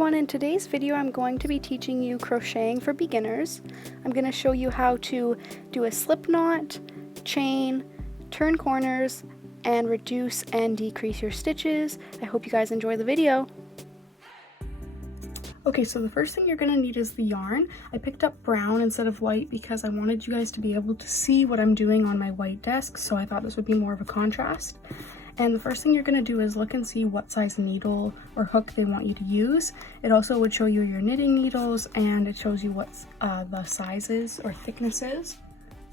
everyone, in today's video I'm going to be teaching you crocheting for beginners. I'm going to show you how to do a slip knot, chain, turn corners, and reduce and decrease your stitches. I hope you guys enjoy the video. Okay, so the first thing you're going to need is the yarn. I picked up brown instead of white because I wanted you guys to be able to see what I'm doing on my white desk, so I thought this would be more of a contrast. And the first thing you're going to do is look and see what size needle or hook they want you to use. It also would show you your knitting needles, and it shows you what the sizes or thicknesses.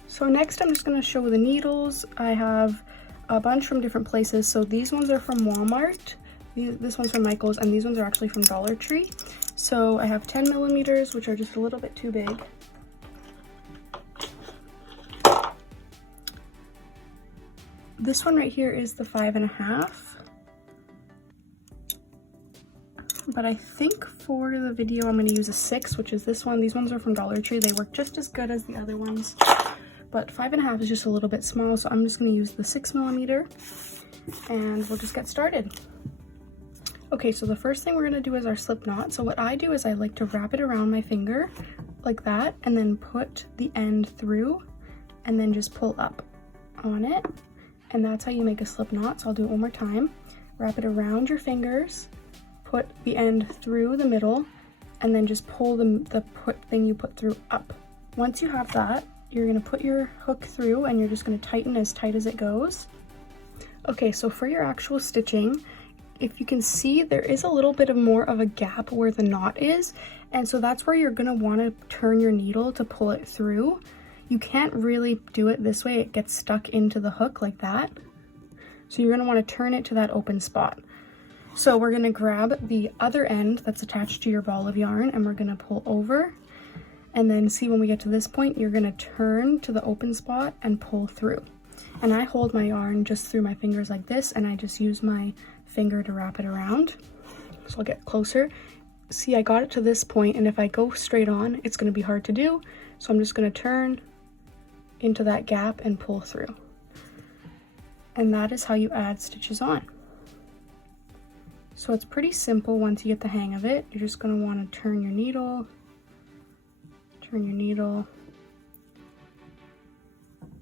So next I'm just going to show the needles. I have a bunch from different places. So these ones are from Walmart, this one's from Michael's, and these ones are actually from Dollar Tree. So I have 10 millimeters, which are just a little bit too big. This one right here is the 5.5. But I think for the video I'm going to use a 6, which is this one. These ones are from Dollar Tree. They work just as good as the other ones. But 5.5 is just a little bit small, so I'm just going to use the 6 millimeter. And we'll just get started. Okay, so the first thing we're going to do is our slip knot. So what I do is I like to wrap it around my finger like that, and then put the end through, and then just pull up on it. And that's how you make a slip knot. So I'll do it one more time. Wrap it around your fingers, put the end through the middle, and then just pull the thing you put through up. Once you have that, you're going to put your hook through, and you're just going to tighten as tight as it goes. Okay, so for your actual stitching, if you can see, there is a little bit more of a gap where the knot is, and so that's where you're going to want to turn your needle to pull it through. You can't really do it this way, it gets stuck into the hook like that. So you're going to want to turn it to that open spot. So we're going to grab the other end that's attached to your ball of yarn, and we're going to pull over. And then see, when we get to this point, you're going to turn to the open spot and pull through. And I hold my yarn just through my fingers like this, and I just use my finger to wrap it around. So I'll get closer. See, I got it to this point, and if I go straight on, it's going to be hard to do. So I'm just going to turn into that gap and pull through. And that is how you add stitches on. So it's pretty simple once you get the hang of it. You're just going to want to turn your needle,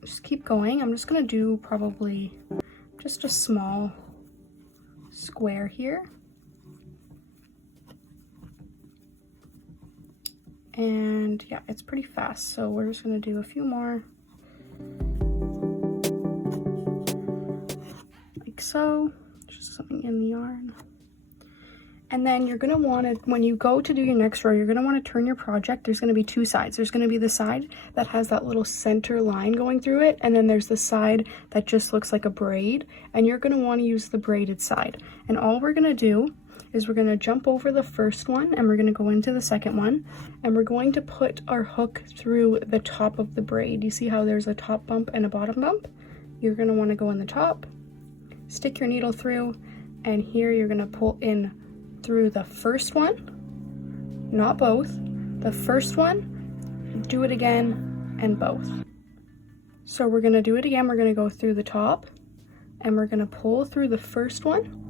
just keep going. I'm just going to do probably just a small square here. And yeah, it's pretty fast, so we're just going to do a few more. Like so. Just something in the yarn. And then you're going to want to, when you go to do your next row, you're going to want to turn your project. There's going to be two sides. There's going to be the side that has that little center line going through it, and then there's the side that just looks like a braid, and you're going to want to use the braided side. And all we're going to do is we're going to jump over the first one, and we're going to go into the second one, and we're going to put our hook through the top of the braid. You see how there's a top bump and a bottom bump? You're going to want to go in the top, stick your needle through, and here you're going to pull in through the first one, not both, the first one, do it again, and both. So we're going to do it again. We're going to go through the top, and we're going to pull through the first one,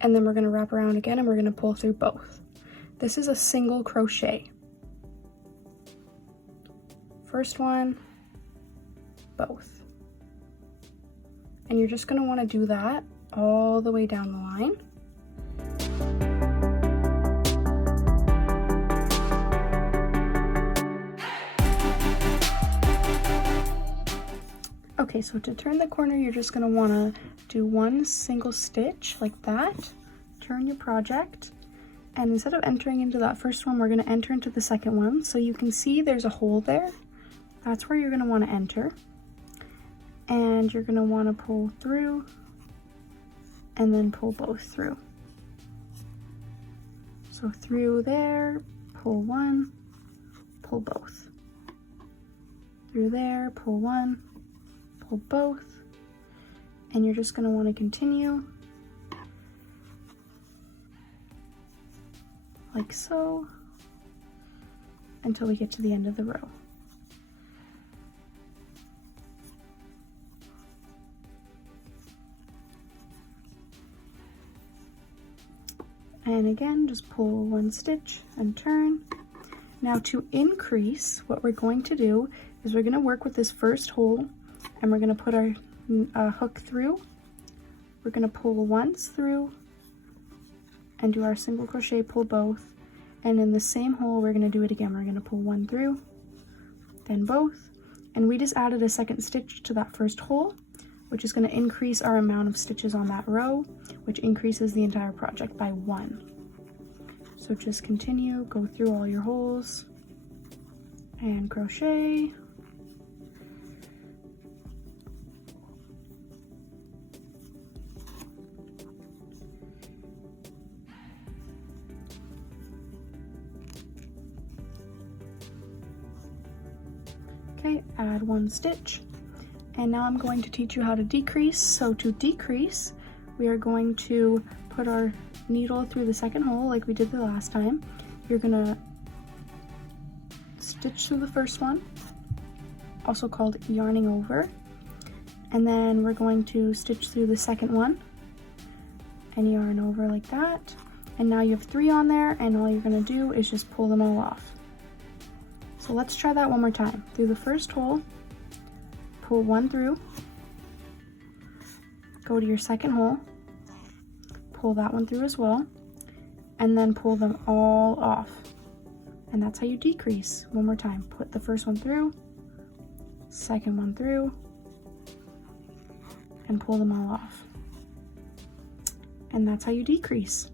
and then we're going to wrap around again, and we're going to pull through both. This is a single crochet. First one, both. And you're just going to want to do that all the way down the line. Okay, so to turn the corner, you're just going to want to do one single stitch like that, turn your project, and instead of entering into that first one, we're going to enter into the second one. So you can see there's a hole there. That's where you're going to want to enter. And you're going to want to pull through and then pull both through. So through there, pull one, pull both. Through there, pull one, pull both, and you're just going to want to continue like so until we get to the end of the row. And again, just pull one stitch and turn. Now to increase, what we're going to do is we're going to work with this first hole, and we're going to put our hook through. We're going to pull once through and do our single crochet, pull both, and in the same hole we're going to do it again. We're going to pull one through, then both, and we just added a second stitch to that first hole, which is going to increase our amount of stitches on that row, which increases the entire project by 1. So just continue, go through all your holes and crochet. Okay, add one stitch. And now I'm going to teach you how to decrease. So to decrease, we are going to put our needle through the second hole like we did the last time. You're gonna stitch through the first one, also called yarning over, and then we're going to stitch through the second one and yarn over like that. And now you have 3 on there, and all you're gonna do is just pull them all off. So let's try that one more time. Through the first hole, pull one through, go to your second hole, pull that one through as well, and then pull them all off. And that's how you decrease. One more time. Put the first one through, second one through, and pull them all off. And that's how you decrease.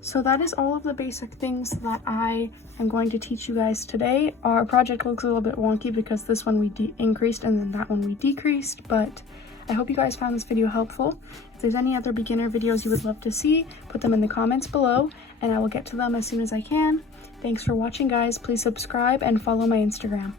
So that is all of the basic things that I am going to teach you guys today. Our project looks a little bit wonky because this one we increased and then that one we decreased, but I hope you guys found this video helpful. If there's any other beginner videos you would love to see, put them in the comments below and I will get to them as soon as I can. Thanks for watching, guys. Please subscribe and follow my Instagram.